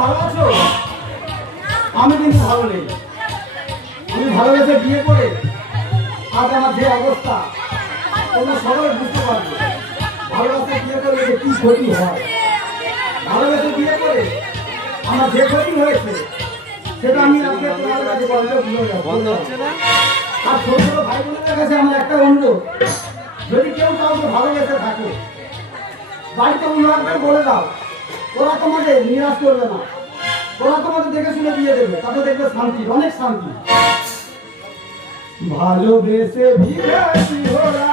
ভালো আছো? আমি কিন্তু ভালো নেই। আমি ভালোবেসে বিয়ে করে আজ আমার যে অবস্থা তোমরা সবাই বুঝতে পারবে। ভালোবাসে বিয়ে করলে যে কি ক্ষতি হয়, ভালোবেসে বিয়ে করে আমার যে ক্ষতি হয়েছে সেটা আমি আজকে তোমাদের কাছে বন্ধ হচ্ছে না। আর ছোট ছোট ভাই বোনেদের কাছে আমার একটা অনুরোধ, যদি কেউ কাউকে ভালোবেসে থাকে বাড়িতে অনুরাগকে বলে দাও, ওরা তোমাদের নিরাশ করবে না, ওরা তোমাদের দেখে শুনে বিয়ে দেবে, তাতে দেখবে শান্তি, অনেক শান্তি। ভালোবেসে ভিখারি হলাম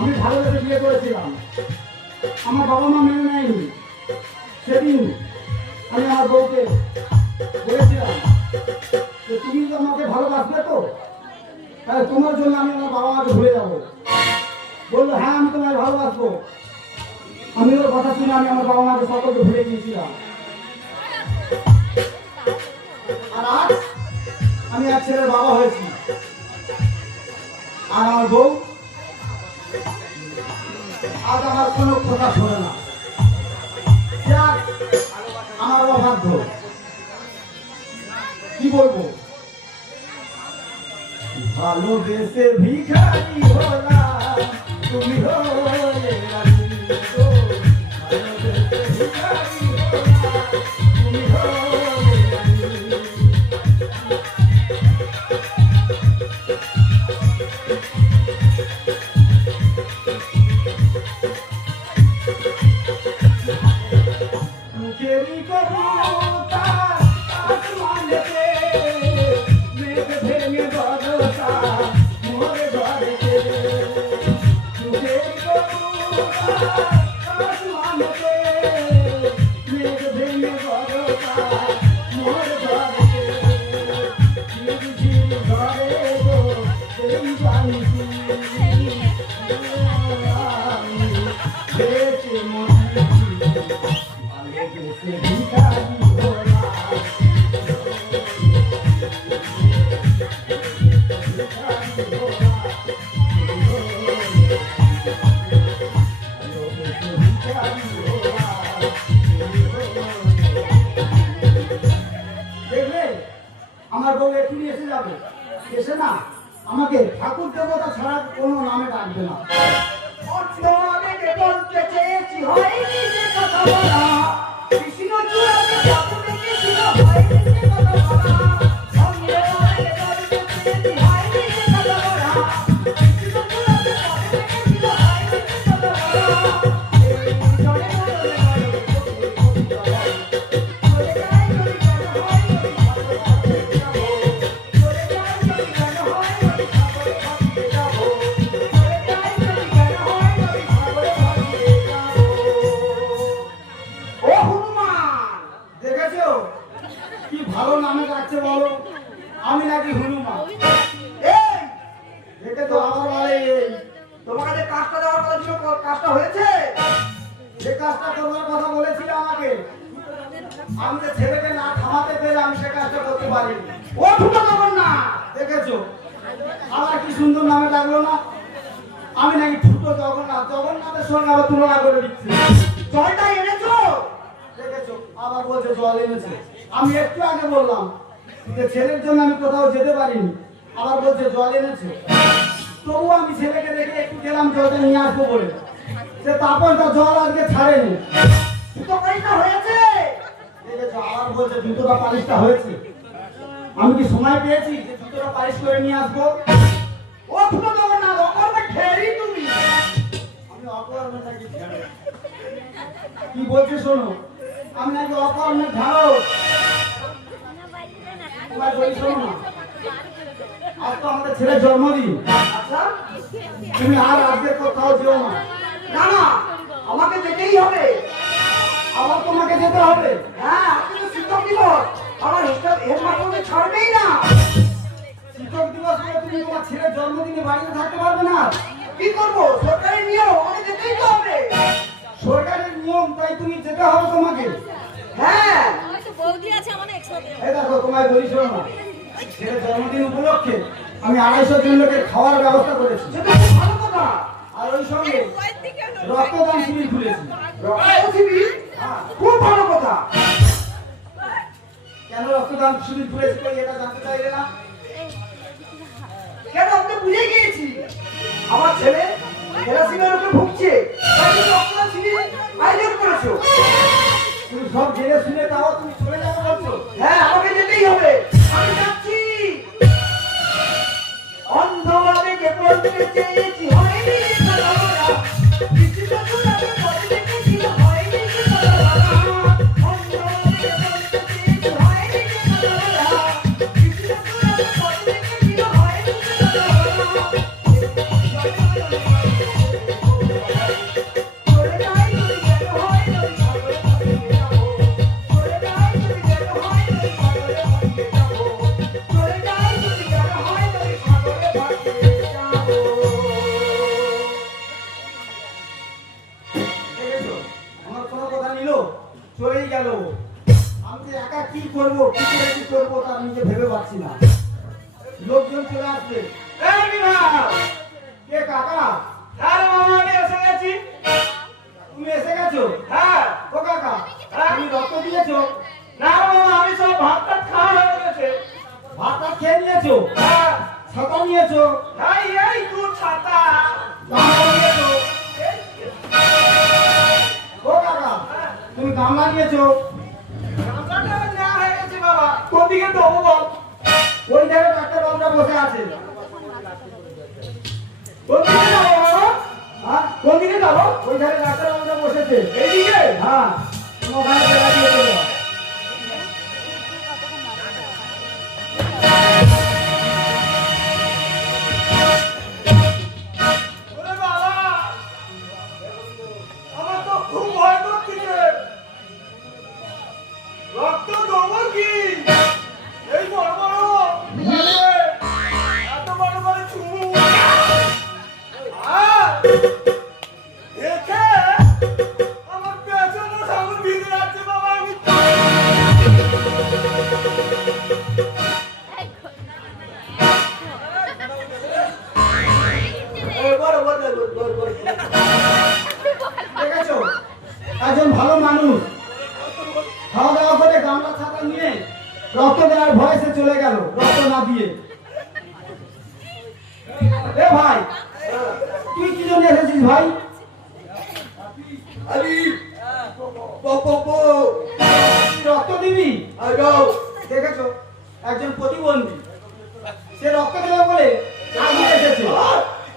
আমি ভালোবেসে বিয়ে করেছিলাম, আমার বাবা মা মেনে নেয়নি। সেদিন আমি আমার বউকে বলেছিলাম যে তুমি তো আমাকে ভালোবাসবে তো, তাহলে তোমার জন্য আমি আমার বাবা মাকে ভুলে যাবো। বললো হ্যাঁ আমি তোমায় ভালোবাসবো। আমি ওর কথা শুনে আমি আমার বাবা মাকে সকলকে ভুলে গিয়েছিলাম। আর আজ আমি এক ছেলের বাবা হয়েছি, আর আমার বউ আজ আমার কোনো কথা শোনে না। আমার অবাধ্য, কি বলবো? ভালোবেসে ভিখারি হলাম তুমি হলে রানী গো, ভালোবেসে ভিখারি হলাম তুমি হলে রানী। মুখেরই কবিতা আসমানেতে মেঘ ভেঙে বরষা মোর ঘরেতে। মুখেরই কবিতা আসমানেতে মেঘ ভেঙে বরষা মোর ঘরেতে। ঝিরঝির ঘরে গো সেই পানি বেঁচে দেখবে আমার বউ এক্ষুনি এসে যাবে, এসে না আমাকে ঠাকুর দেবতা ছাড়া কোনো নামে ডাকবে না। বলতে চেয়েছি হয়নি যে কথা বলা, কৃষ্ণ চূড়াতে ঠাকুর দেখেছিল হয়নি যে কথা বলা। সঙ্গে সঙ্গে বলতে চেয়েছি হয়নি যে কথা বলা, কৃষ্ণ চূড়াতে ঠাকুর দেখেছিল হয়নি যে কথা বলা। এই জনে ভালো নামে ডাকছে বলো, আমি নাকি হনুমান? এই দেখে তো আমার বলে তোমাকে যে কাজটা দেওয়ার কথা ছিল কাজটা হয়েছে? যে কাজটা করবার কথা বলেছিল আমাকে, আমি যে ছেলেকে না থামাতে পেরে আমি সে কাজটা করতে পারিনি। ও ঠুটো তখন না দেখেছো আমার কি সুন্দর নামে ডাকলো না? আমি নাকি ঠুটো জগন্নাথ, জগন্নাথের সঙ্গে আবার তুলনা করে দিচ্ছি। জলটা এনেছো দেখেছো, আবার বলছে জল এনেছে। আমি একটু আগে বললাম যে ছেলের জন্য আমি কোথাও যেতে পারিনি, আবার বলছে জল এনেছে। তবু আমি ছেলেকে দেখে একটু গেলাম জলটা নিয়ে আসবো বলে, সে তারপরটা জল আজকে ছাড়েনি। জুতো পালিশটা হয়েছে দেখেছো, আবার বলছে জুতোটা পালিশটা হয়েছে। আমি কি সময় পেয়েছি যে জুতোটা পালিশ করে নিয়ে আসবো? ও ফুটো দেবো না, অকর্মে ঠেরি তুমি। আমি অকর্মে থাকি কি বলছি শোনো, আমি নাকি অকর্মে ঢালো। তোমার বলি শোনো না, আজ তো আমাদের ছেলের জন্মদিন। আচ্ছা, তুমি আর আজকে কোথাও যেও না। না না, আমাকে যেতেই হবে। আবার তোমাকে যেতে হবে? হ্যাঁ, আজকে তো শিক্ষক দিবস। আমার হেডমাস্টারকে ছাড়বেই না। শিক্ষক দিবস বলে তুমি তোমার ছেলের জন্মদিনে বাড়িতে থাকতে পারবে না? কি করবো, সরকারের নিয়ম, আমাকে যেতেই তো হবে। সরকারের নিয়ম, তাই তুমি যেতে হবে তোমাকে। হ্যাঁ, এই দেখো তোমায় বলি শোনো না, ছেলের জন্মদিন উপলক্ষে আমি 250 জন লোকের খাওয়ার ব্যবস্থা করেছি। ভালো কথা। আর ওই সঙ্গে রক্তদান শিবির খুলেছি। রক্তদান শিবির? খুব ভালো কথা। কেন রক্তদান শিবির খুলেছি এটা জানতে চাইলে না? কেন, আমি বুঝে গিয়েছি আমার ছেলে থ্যালাসেমিয়ার উপরে ভুগছে, তাই তুমি রক্তদান শিবির আয়োজন করেছো। তুমি সব জেনে শুনে তাও তুমি চলে যাবে বলছো? হ্যাঁ, আমাকে যেতেই হবে। আমি যাচ্ছি। অন্ধভাবে কেবল থেকে চেয়েছি, হয়নি ভালোবাসা। কিছু তো আমি পরে দেখেছি, হয়নি ভালোবাসা। অন্ধভাবে কেবল থেকে চেয়েছি, হয়নি ভালোবাসা। কিছু তো আমি পরে দেখেছি, হয়নি ভালোবাসা। চলে যাই যদি যেতে হয়, যদি সাগরে ভাসিয়ে যাবো। চলে যাই যদি যেতে হয়, যদি সাগরে ভাসিয়ে যাবো। চলে যাই যদি যেতে হয়, যদি সাগরে ভাসিয়ে যাবো। দেখেছো, আমার কোনো কথা নিল, চলেই গেল। আমি যে একা কি করবো, কি করে কি করবো তা নিজে ভেবে পাচ্ছি না। লোকজন চলে আসবে। এই বিভাগ, কে কাকা? আরে মামা, আমি এসে গেছি। তুমি এসে গেছো? হ্যাঁ। ও কাকা, তুমি রক্ত দিয়েছো? না মামা, আমি সব ভাত টাত খাওয়া হয়ে গেছে। ভাত টাত খেয়ে নিয়েছো? হ্যাঁ। ছাতা নিয়েছো? এই তো ছাতা। গামলা নিয়েছো? ও কাকা, তুমি গামলা নিয়েছো? গামলাটা নেওয়া হয়ে গেছে বাবা। কোন দিকে দেবো বল? ওই ধারে ডাক্তার বাবুরা বসে আছে। কোন দিকে যাবো বাবা? হ্যাঁ, কোন দিকে যাবো? ওই ধারে ডাক্তার বাবুরা বসেছে। এইদিকে? হ্যাঁ, তুমি ওখানে বেড়া দিয়ে চলে যাও। ওরে বাবা, আমার তো খুব ভয় করছে। রক্ত দেবো কি? এই বড় বড় এত বড় বড় চুমু দেখে আমার পেছনে সামনে ভিড়ে যাচ্ছে বাবা। আমি দেখেছো, একজন ভালো মানুষ খাওয়া দাওয়া করে গামলা ছাতা নিয়ে রক্ত দেওয়ার ভয়ে চলে গেল, রক্ত না দিয়ে। এ ভাই, তুই কি জন্য এসেছিস ভাই? রক্ত দিবি? দেখেছো, একজন প্রতিবন্ধী, সে রক্ত দেবে বলে আগে এসেছে।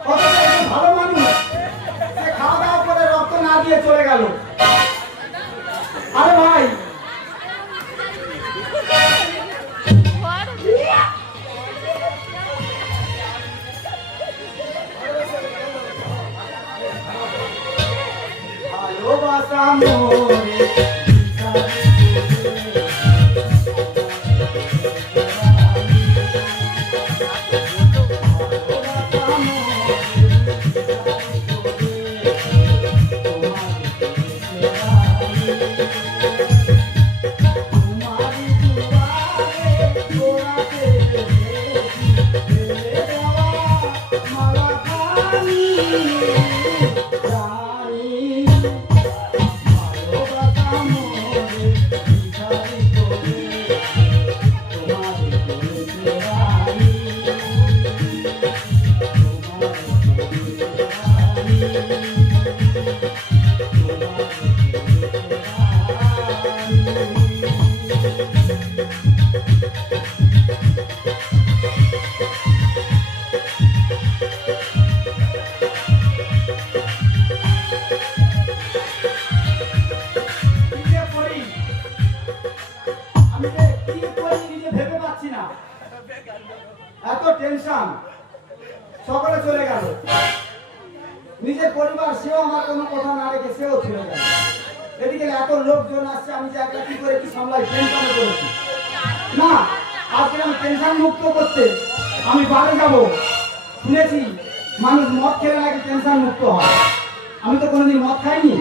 অথচ একজন ভালো মানুষ, সে খাওয়া দাওয়া করে রক্ত না দিয়ে চলে গেল। আরে ভাই, ভালোবাসা মোরে এত টেনশন, সকলে চলে গেল, নিজের পরিবার সেও আমার কোনো কথা না রেখে সেও চলে গেল। এদিকে এত লোকজন আসছে, আমি যে একটা কি করে কি সামলাই, টেনশনে করেছি না। আজকে আমি টেনশন মুক্ত করতে আমি বাড়ি যাব। শুনেছি মানুষ মদ খেলে নাকি টেনশন মুক্ত হয়। আমি তো কোনোদিন মদ খাইনি,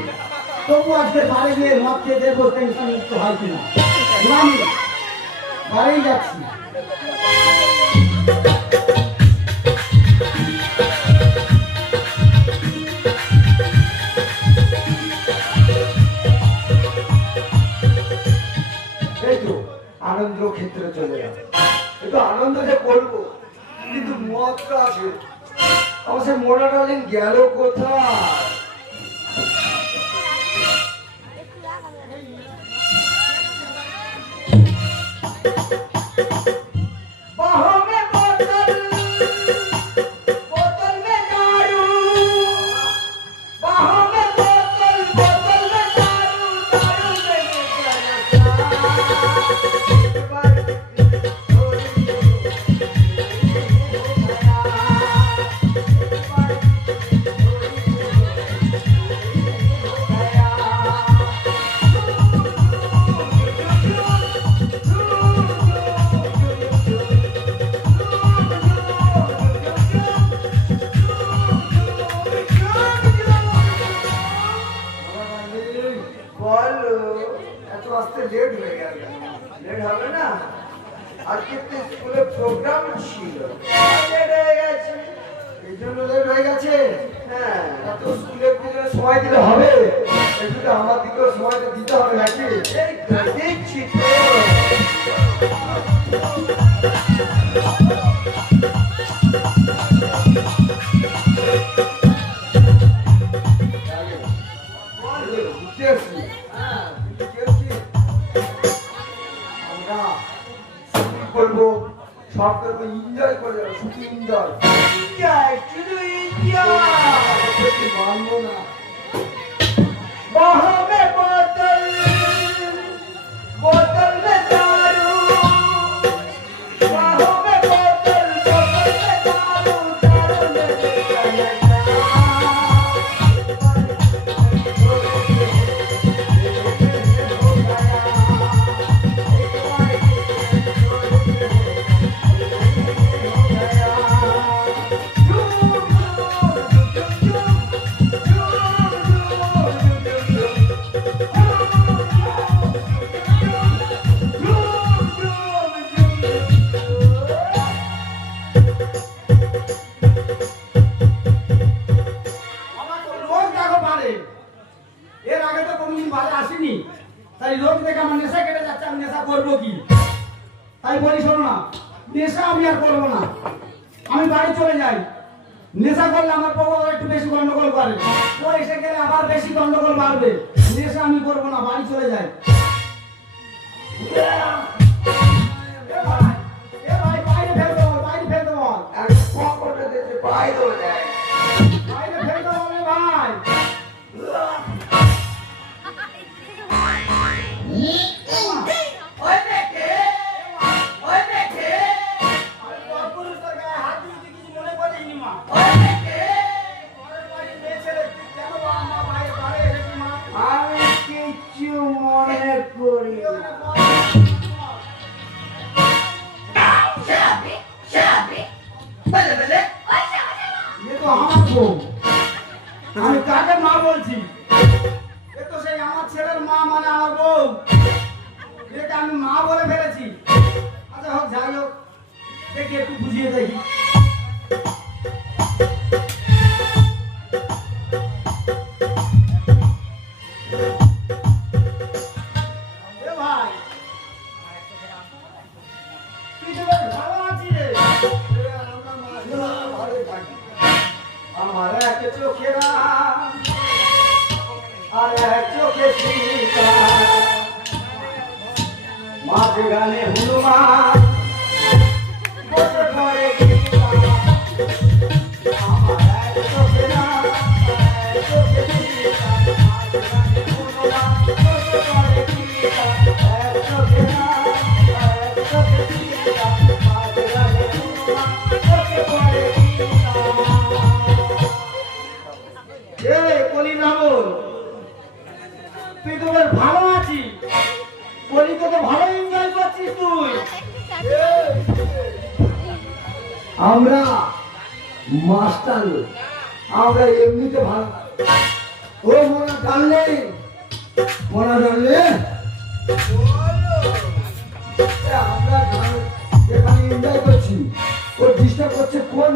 তবু আজকে বাড়ি গিয়ে মদ খেয়ে দেখবো টেনশন মুক্ত হয় কিনা। আমি বাড়িই যাচ্ছি। আনন্দ ক্ষেত্রে চলে যাবে, একটু আনন্দ যে করবো, কিন্তু মদটা আছে আমার সে মোটা ডালিং গেল কোথায়? সময় দিলে হবে, একটু আমার দিকেও সময়টা দিতে হবে নাকি? দিচ্ছি করবো, সব করবো, এনজয় করে যাবো, শুধু এনজয়, শুধু এনজয় মানবো না। বাহবে বোতল, বোতল মে দারু, বাহবে বোতল, বোতল মে দারু, দারু মে তাই লোক দেখে আমার নেশা কেটে যাচ্ছে, আমি নেশা করবো কি? তাই বলি শোনো না, নেশা আমি আর করবো না, আমি বাড়ি চলে যাই। নেশা করলে আমার বউ একটু বেশি গন্ডগোল করে, ও এসে গেলে আবার বেশি গন্ডগোল বাড়বে। নেশা আমি করবো না, বাড়ি চলে যাই। বাইরে ফেলতে বল, বাইরে ফেলতে বল, বাইরে ফেলতে বল ভাই। আমি কাকে মা বলছি? এ তো সেই আমার ছেলের মা, মানে আমার বউ। এটাকে আমি মা বলে ফেলেছি। আচ্ছা হোক, যাই হোক, দেখি একটু বুঝিয়ে দেখি। ভাই ভালো আছি রে, আমার এক চোখে রাম আর এক চোখে সীতা, মাঝে গানে হনুমান বসে পড়ে গীতা। আমার এক চোখে রাম এক চোখে সীতা, মাঝে গানে হনুমান বসে পড়ে গীতা। এক চোখে রাম এক চোখে সীতা, মাঝে গানে কলিতে তো ভালো এনজয় করছিস তুই। আমরা মাস্টার লোক, আমরা এমনিতে ভালো। ও মনা জানলে, মনা জানলে আমরা এখানে এনজয় করছি, ও ডিস্টার্ব করছে। কোন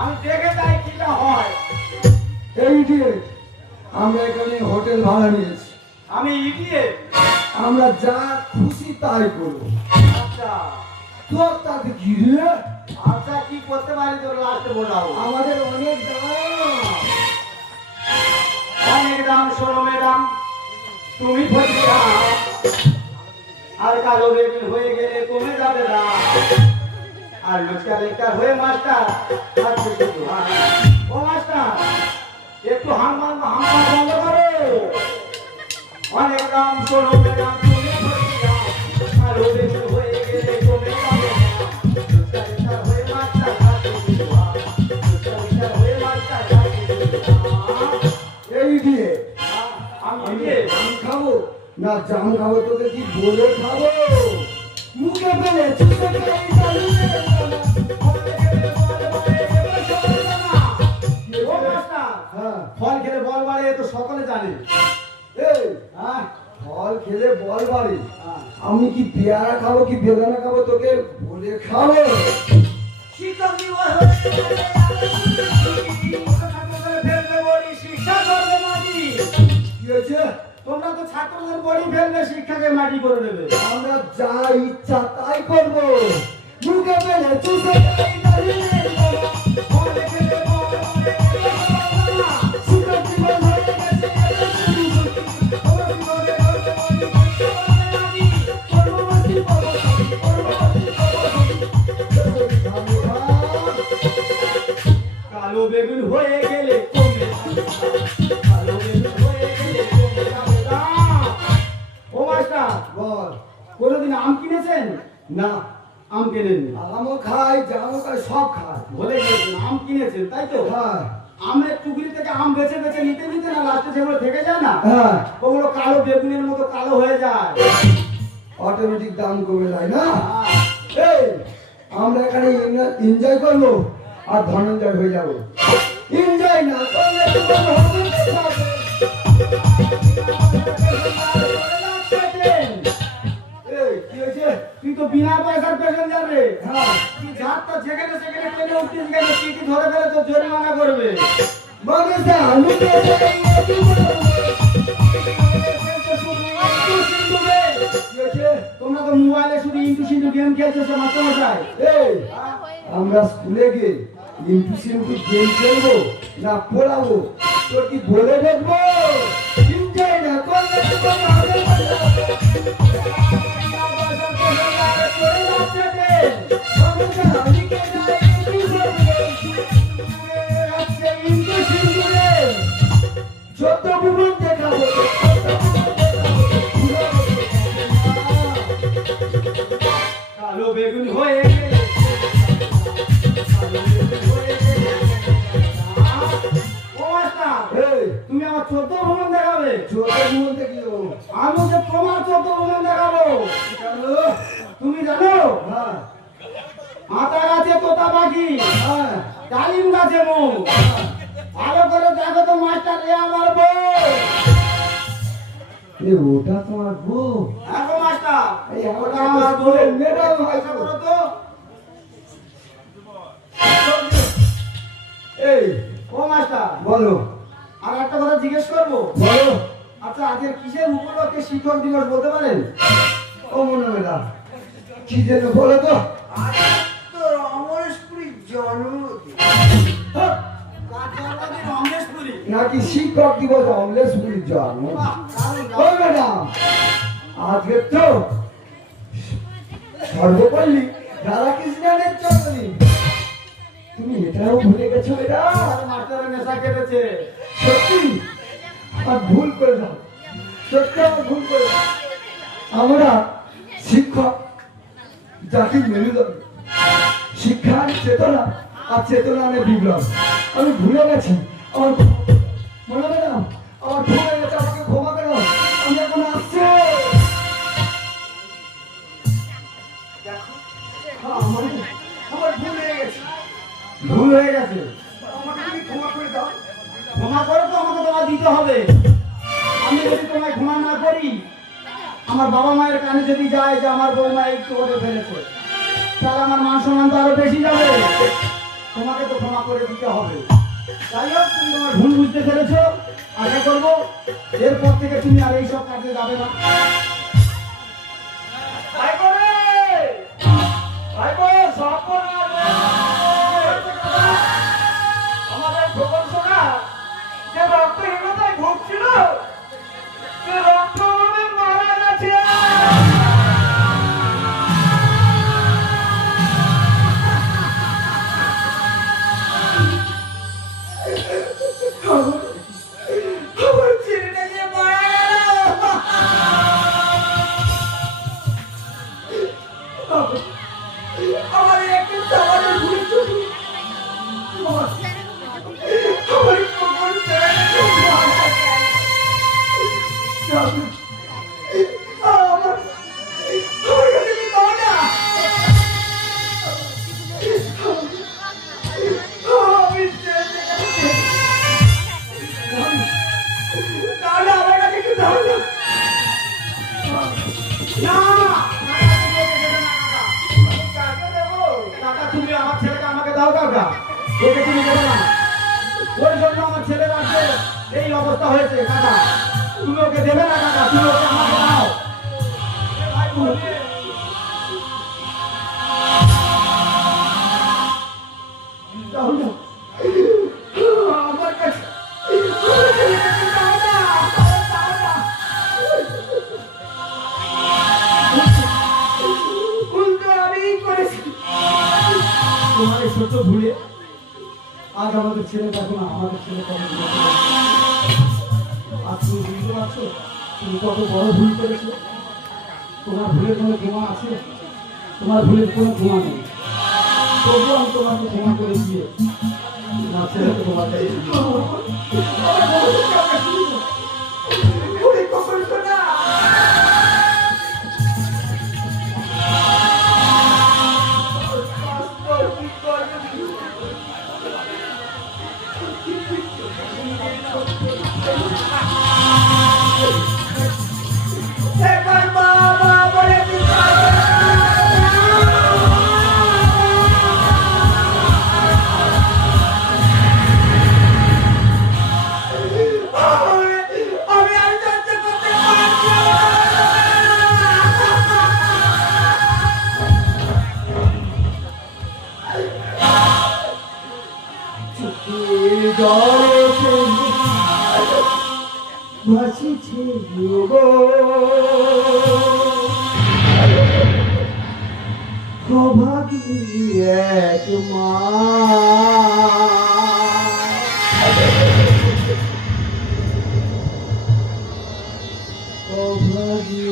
আমি দেখে যাই কিটা হয়। এই যে আমরা এখানে হোটেল ভাড়া নিয়েছি, আমি ইডিয়েট। আমরা যা খুশি তাই করবো। আচ্ছা তোর তাতে কি রে? আচ্ছা কি করতে পারি তোর লাস্টে বোঝাবো। আমাদের অনেক দাম, অনেক দাম। শোনো ম্যাডাম, তুমি ফটিকা আর কালো বেগুন হয়ে গেলে কমে যাবে দাম। আর লুচকা লেকচার হয়ে মাস্টার থাকবে শুধু হাঁ। ও মাস্টার একটু হাঙ্গাম বন্ধ করো। অনেক দাম। শোনো ম্যাডাম, তুমি ফটিকা কালো বেগুন হয়ে গেলে কমে যাবে দাম। লুচকা লেকচার হয়ে মাস্টার থাকবে শুধু হাঁ। লুচকা লেকচার হয়ে মাস্টার থাকবে শুধু হাঁ। এই দিয়ে আমি আমি ইডিয়েট। জাম খাবো না জাম খাবো, তোকে কি বলে খাবো? মুখে পেলে চুষে খেয়ে চালু রে। ও মাস্টার, হ্যাঁ, ফল খেলে বল বাড়ে এ তো সকলে জানে। এই হ্যাঁ ফল খেলে বল বাড়ি। হ্যাঁ। আমি কি পেয়ারা খাবো কি বেদানা খাবো তোকে বলে খাবো? শিক্ষক দিবস হচ্ছে ফেলবে বড়ি, শিক্ষা করবে মাটি। কি হয়েছে? তোমরা তো ছাত্রদের বড়ি ফেলবে, শিক্ষাকে মাটি করে দেবে। আমরা যা ইচ্ছা তাই করবো। মুখে পেলে চুষে খেয়ে চালু রে। ফল খেলে বল বাড়ে, শিক্ষক জীবন হয়ে গেছে এত শুরু। তোমরা কি করবে? করবে বড়ি, করবে মাটি। পরবর্তী পরবর্তী পরবর্তী কালো বেগুন হয়ে গেলে কমে যাবে দাম। কালো বেগুন হয়ে গেলে কমে যাবে দাম। ও মাস্টার, বল। কোনোদিন আম কিনেছেন? না, আম কেনেননি। আমও খাই জামও খাই সব খাই। বলে গিয়েছেন আম কিনেছেন, তাই তো? হ্যাঁ আমের টুকরি থেকে আম বেছে বেছে নিতে নিতে না লাস্টে যেগুলো থেকে যায় না, হ্যাঁ, ওগুলো কালো বেগুনের মতো কালো হয়ে যায়। অটোমেটিক দাম কমে যায় না। এই আমরা এখানে এনজয় করবো আর ধনঞ্জয় হয়ে যাবো। এনজয় না করলে তোমার হবে না। এই কি হয়েছে? তুই তো বিনা পয়সার প্যাসেঞ্জার রে। হ্যাঁ, তুই যাত্রা সেখানে সেখানে ট্রেনে উঠছিস কেন? টিটি ধরে ফেলে তো জরিমানা করবে। মানুষটা লুকিয়ে যায় কি বলবো? কি হয়েছে? তোমরা তো মোবাইলে শুধু ইন্টু সিন্টু গেম খেলছো সে মাস্টারমশাই। এই আমরা স্কুলে গিয়ে ইন্টু সিন্টু গেম খেলবো না পড়াবো? তোর কি বলে দেখবো? এনজয় না করলে তোমার হবে না। মানুষটা লুকিয়ে যায় কি বলবো? যত ভুবন দেখাবো কালো বেগুন হয়ে গেলে ও মাস্টার, এই তুমি আমার 14 ভ্রমণ দেখাবে? যত ভুবন দেখিও। আমি যে তোমার 14 ভ্রমণ দেখাবো। তুমি জানো হ্যাঁ মাথা গাছে তোতা পাখি, হ্যাঁ, ডালিম গাছে মুখ। ভালো করে দেখো তো মাস্টার, এ আমার বউ। এই ওটা তোমার বউ? দেখো মাস্টার, এই ওটা আমার বউ। ম্যাডাম পয়সা করো তো। এই ও মাস্টার, বলো আর একটা কথা জিজ্ঞেস করবো। বলো। আচ্ছা, আজকের কিসের উপলক্ষে শিক্ষক দিবস বলতে পারেন? ও মনে ম্যাডাম কি যেন বলো তো? তোর অমরেশপুরীর জন্মদিন। অমরেশপুরী নাকি শিক্ষক দিবস অমলেশপুরীর জন্ম? ও ম্যাডাম আজকে তো সর্বপল্লী রাধাকৃষ্ণের জন্মদিন। তুমি এটাও ভুলে গেছো ম্যাডাম? মাস্টারের নেশা কেটেছে। সত্যি আর ভুল করে দাও, সত্যি আমার ভুল করে দাও। আমরা শিক্ষক জাতির মেরুদণ্ড, শিক্ষার চেতনা আর চেতনার বিপ্লব। আমি ভুলে গেছি আমার মনে ম্যাডাম, আমার ভুল হয়ে গেছে, আমাকে ক্ষমা করো, আমি এখন আসছি। দেখো, আমার ভুল হয়ে গেছে। ভুল হয়ে গেছে, আমাকে তুমি ক্ষমা করে দাও। ক্ষমা করো তো আমাকে তোমার দিতে হবে। আমি যদি তোমায় ক্ষমা না করি, আমার বাবা মায়ের কানে যদি যায় যে আমার বৌমা একটু করে ফেলেছে, তাহলে আমার মান সম্মান তো আরো বেশি যাবে। তোমাকে তো ক্ষমা করে দিতে হবে। যাই হোক, তুমি তোমার ভুল বুঝতে পেরেছো। আশা করবো এরপর থেকে তুমি আর এইসব কাজে যাবে না। ভাইপো রে! ভাইপো, সর্বনাশ! আমাদের খবর শোনা, যে রক্তহীনতায় ভুগছিল, সে রক্ত আমাদের মারা গেছে। আমার ছেলেটা যে মারা গেল। আমার একটু চালানো ভুল ছিল। আমার কখন ছেলেটা মারা গেল। আমার কাছে কি দাও না? আমি ছেলে তাহলে আমার কাছে কি দাও না? না, কাকে দেবো? টাকা তুমি আমার ছেলেকে আমাকে দাও, কাকা ওকে তুমি দেবে না। ওই জন্য আমার ছেলের আজকে এই অবস্থা হয়েছে। কাকা তুমি ওকে দেবে না, কাকা তুমি ওকে আমাকে দাও। দাও না। আমার কাছে দাও না। দাও না। ভুল তো আমিই করেছি। তোমার এই ছোট ভুলে আজ আমাদের ছেলে দেখো না, আমাদের ছেলে কত বড় ভুল। আজ তুমি বুঝতে পারছো তুমি কত বড় ভুল করেছো। তোমার ভুলের কোনো ক্ষমা আছে? তোমার ভুলের কোনো ক্ষমা নেই। তবুও আমি তোমাকে ক্ষমা করে দিয়ে তোমার ছেলেকে তোমার কাছে দিয়ে দিলাম। ওরে কখন শোনা? একবার বাবা বলে দিতে আমি আর সহ্য করতে পারছি না। ভাসিছে গো অভাগী এক মা, অভাগী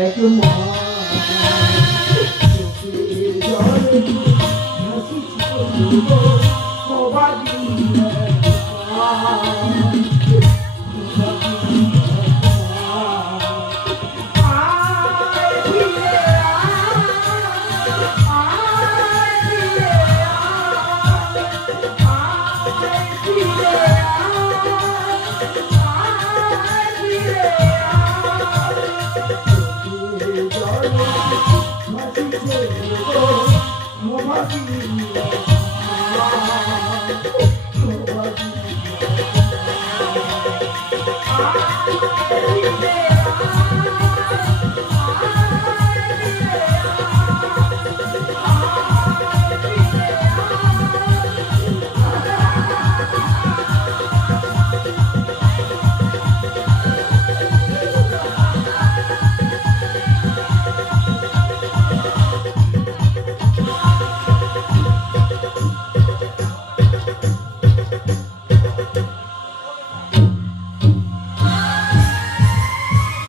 এক মা, চোখের জলে ভাসিছে গো অভাগী এক মা। Ah!